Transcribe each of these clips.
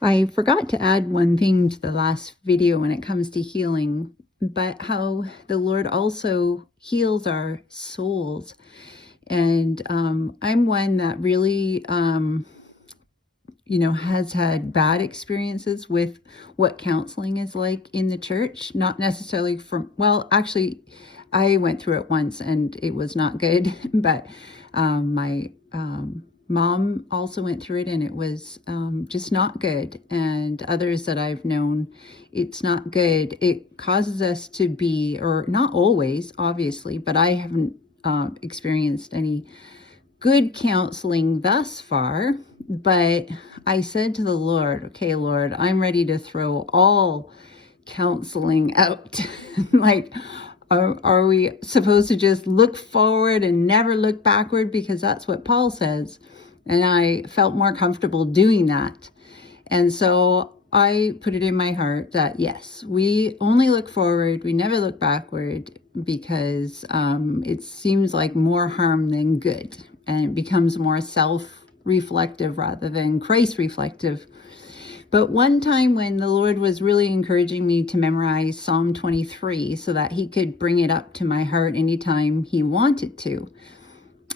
I forgot to add one thing to the last video when it comes to healing, but how the Lord also heals our souls. And I'm one that really, has had bad experiences with what counseling is like in the church. Not necessarily actually, I went through it once and it was not good, but my mom also went through it and it was just not good. And others that I've known, it's not good. It causes us to be, or not always, obviously, but I haven't experienced any good counseling thus far. But I said to the Lord, okay, Lord, I'm ready to throw all counseling out. Like, are we supposed to just look forward and never look backward? Because that's what Paul says. And I felt more comfortable doing that. And so I put it in my heart that yes, we only look forward, we never look backward, because it seems like more harm than good. And it becomes more self reflective rather than Christ reflective. But one time when the Lord was really encouraging me to memorize Psalm 23 so that He could bring it up to my heart anytime He wanted to,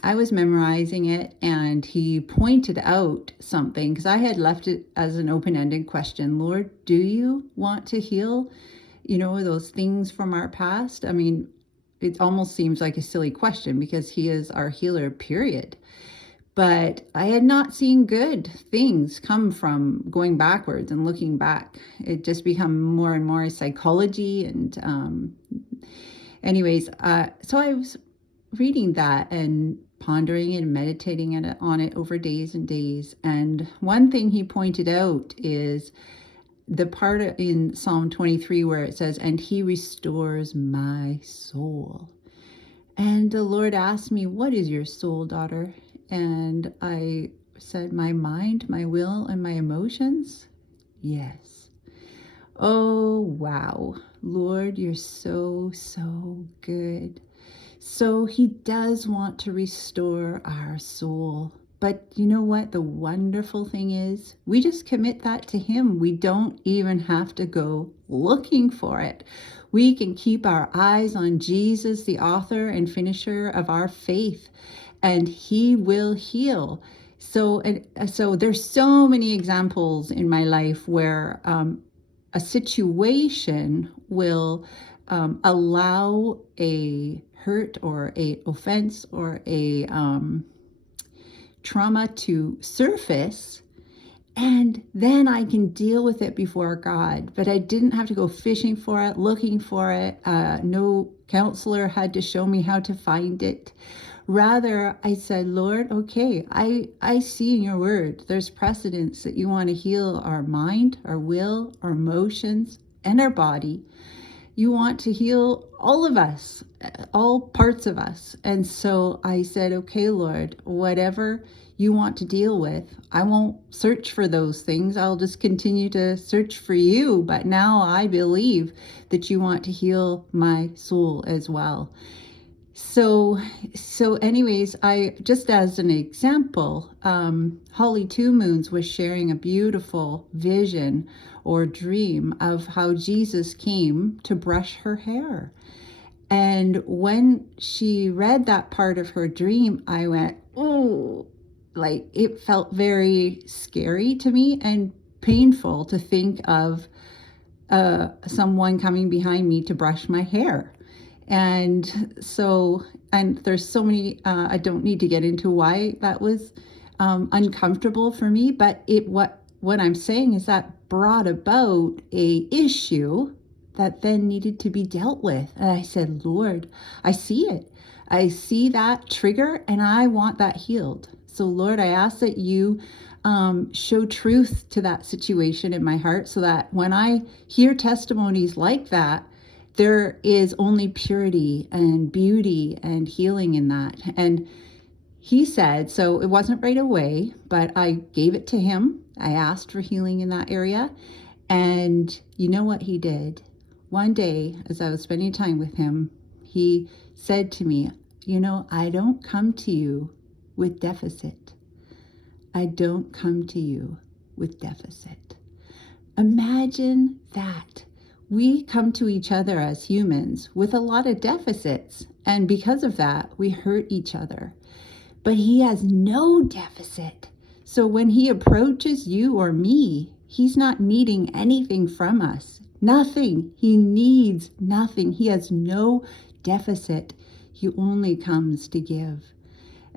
I was memorizing it and He pointed out something because I had left it as an open-ended question. Lord, do you want to heal, those things from our past? I mean, it almost seems like a silly question because He is our healer, period. But I had not seen good things come from going backwards and looking back. It just become more and more psychology. And so I was reading that and pondering and meditating on it over days and days. And one thing he pointed out is the part in Psalm 23 where it says, "And He restores my soul." And the Lord asked me, "What is your soul, daughter?" And I said, "My mind, my will, and my emotions." Yes. Oh, wow. Lord, you're so, so good. So He does want to restore our soul. But you know what? The wonderful thing is, we just commit that to Him. We don't even have to go looking for it. We can keep our eyes on Jesus, the author and finisher of our faith, and He will heal. So there's so many examples in my life where a situation will allow a hurt or a offense or a trauma to surface, and then I can deal with it before God. But I didn't have to go fishing for it, looking for it. No counselor had to show me how to find it. Rather, I said, Lord, okay, I see in your word there's precedence that you want to heal our mind, our will, our emotions, and our body. You want to heal all of us, all parts of us. And so I said, okay, Lord, whatever you want to deal with, I won't search for those things. I'll just continue to search for you. But now I believe that you want to heal my soul as well. So anyways, I just as an example, Holly Two Moons was sharing a beautiful vision or dream of how Jesus came to brush her hair. And when she read that part of her dream, I went, oh, like it felt very scary to me and painful to think of someone coming behind me to brush my hair. And there's so many, I don't need to get into why that was uncomfortable for me, but what I'm saying is that brought about a issue that then needed to be dealt with. And I said, Lord, I see it. I see that trigger and I want that healed. So Lord, I ask that you show truth to that situation in my heart so that when I hear testimonies like that, there is only purity and beauty and healing in that. And he said, so it wasn't right away, but I gave it to him. I asked for healing in that area. And you know what he did? One day, as I was spending time with him, he said to me, I don't come to you with deficit. I don't come to you with deficit. Imagine that. We come to each other as humans with a lot of deficits, and because of that, we hurt each other. But he has no deficit. So when he approaches you or me, he's not needing anything from us. Nothing. He needs nothing. He has no deficit. He only comes to give.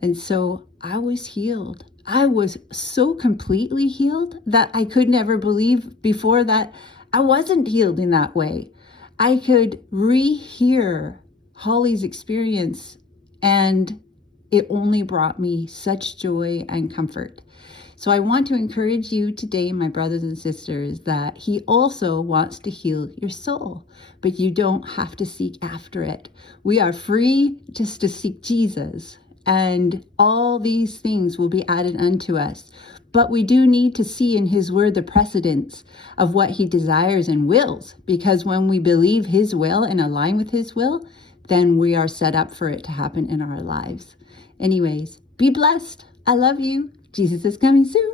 And so I was healed. I was so completely healed that I could never believe before that I wasn't healed in that way. I could rehear Holly's experience, and it only brought me such joy and comfort. So I want to encourage you today, my brothers and sisters, that he also wants to heal your soul, but you don't have to seek after it. We are free just to seek Jesus, and all these things will be added unto us. But we do need to see in his word the precedence of what he desires and wills, because when we believe his will and align with his will, then we are set up for it to happen in our lives. Anyways, be blessed. I love you. Jesus is coming soon.